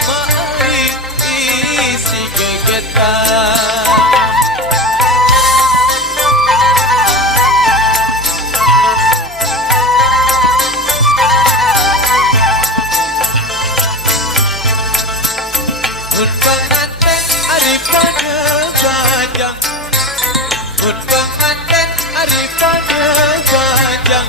kamari isi gegetan. Mun pengantin hari pada bajang, mun pengantin hari pada bajang,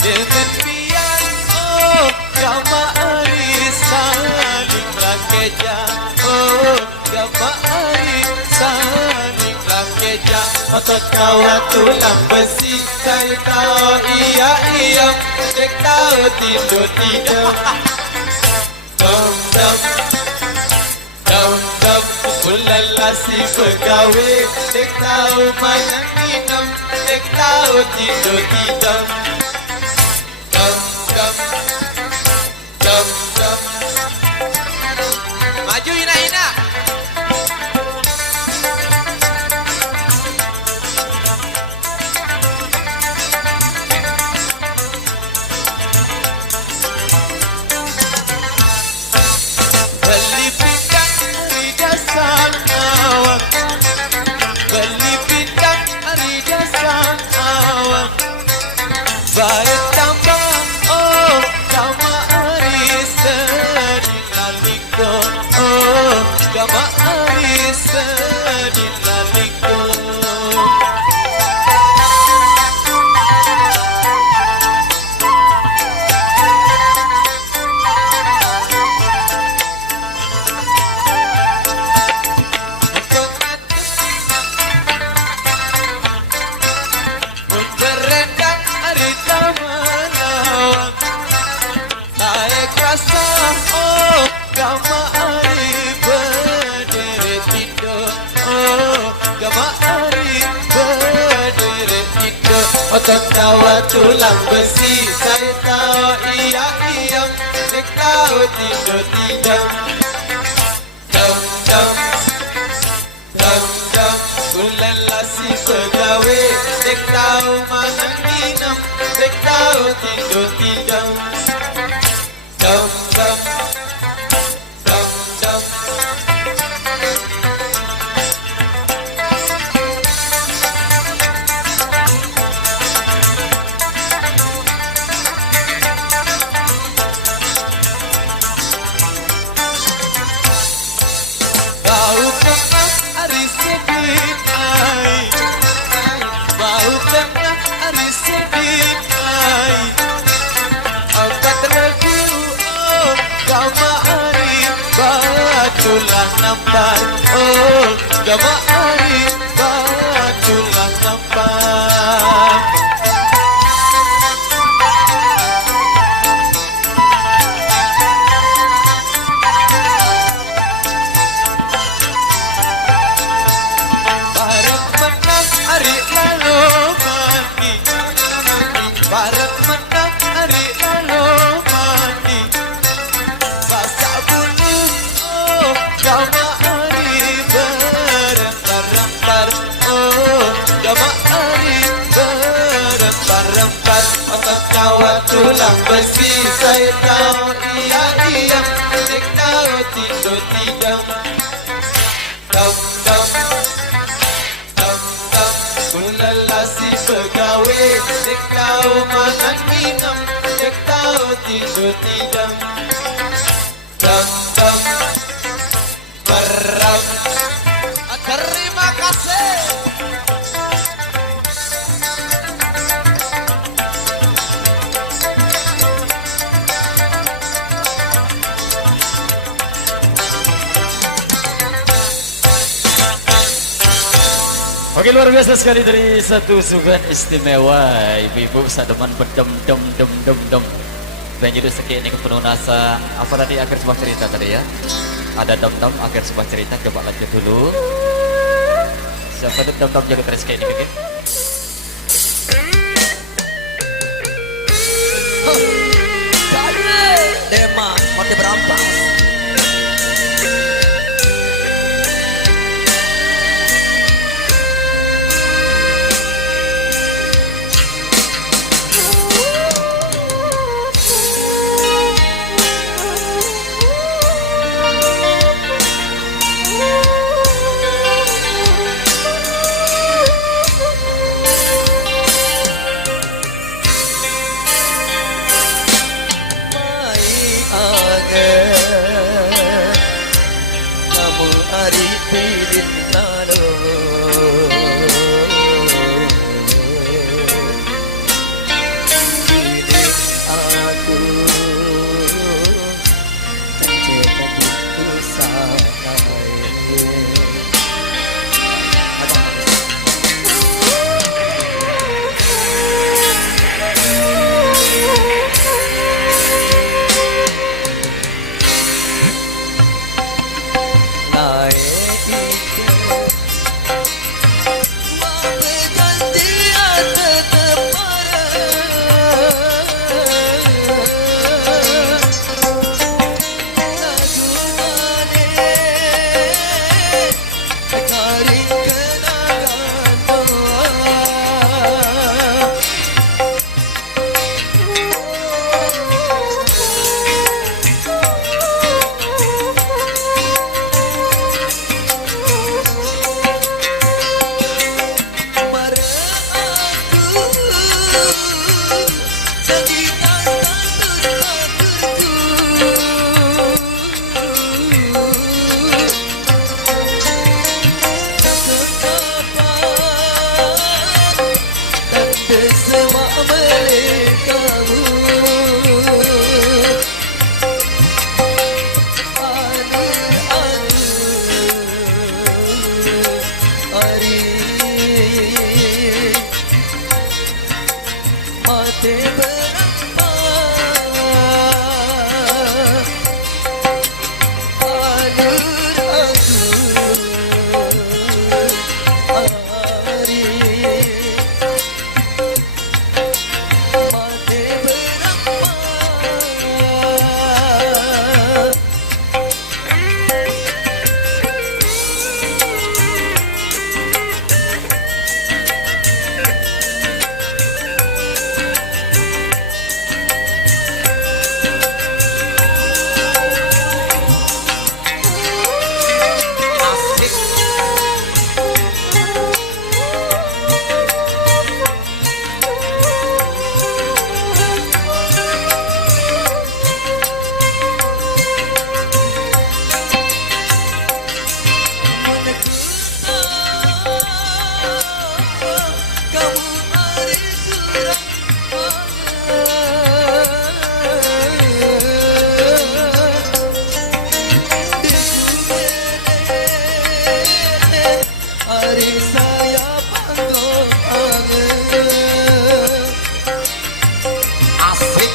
dengan pian oh kamari saling lakeja, oh kamari saling lakeja. Otot kawan tulang besi, saya tahu iya iya, dek tahu tidur tidur. Dom dom dom dom, ulalasi begawe, dek tahu mana minum, dek tahu tidur tidur. Dom dom dom dom, maju ina ina. Beli pindang hari dasar awak, beli pindang hari dasar awak, barang tambah oh kama hari sedih laliko, oh kama hari sedih laliko. Oh, kamari berdiri tidur, oh kamari berdiri tidur. Otot tawa tulang besi, saya tahu iya iya, dek tahu tidur tidur. Dom dom dom dom, ulalasi begawe, dek tahu mana minum, dek tahu tidur tidur. Dum dum dum dum. Bau tengah hari sedih ai, bau tengah hari sedih ai. Angkat regu kamari batulah nampak, oh kamari batulah nampak. Barang menang hari lalu mati, barang menang hari lalu mati. Basak bulu, oh kamari berempar-empar, oh kamari berempar-empar. Otot kawan tulang besi, saya tahu iya iya, dek tahu tidur tidur. Dom dom dom dom, ulalasi begawe, dek tahu makan minum, dek tahu tidur tidur. Dum dum meram. Terima kasih. Oke, luar biasa sekali dari satu suguhan istimewa. Ibu-ibu sademan berdem dem dem dem dem. Banjir sekali ini penuh nasa. Apa tadi akhir sebuah cerita tadi ya? Ada dem dem akhir sebuah cerita. Coba lanjut dulu. Siapa dem dem jaga terus kayak ini, oke? Dema, mati berampas. mak beli kamu Ari mati berapa alur aku Ari mati berapa Hari saya panggung Asik.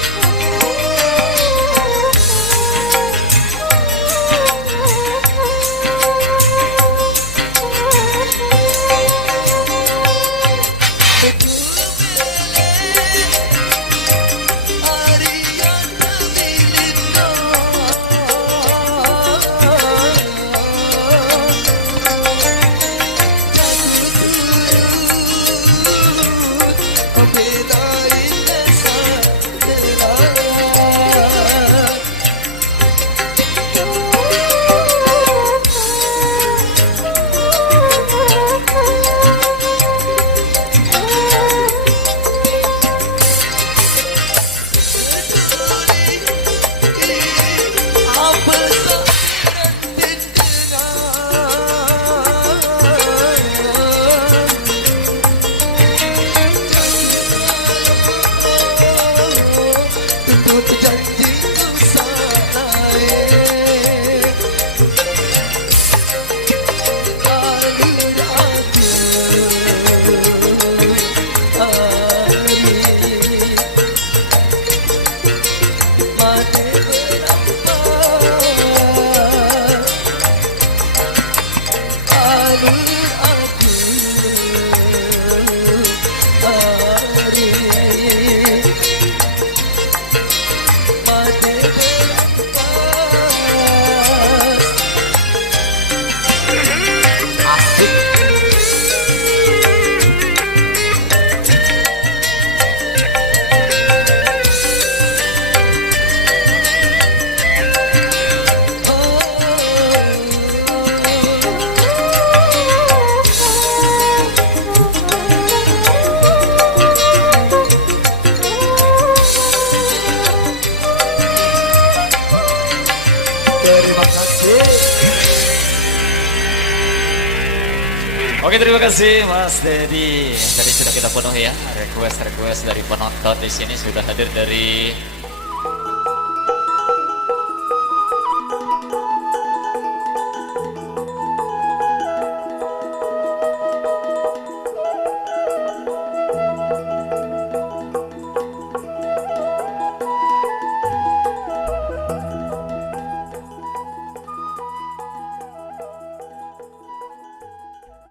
Oke, terima kasih Mas Dedi. Tadi sudah kita penuhi ya request dari penonton di sini sudah hadir dari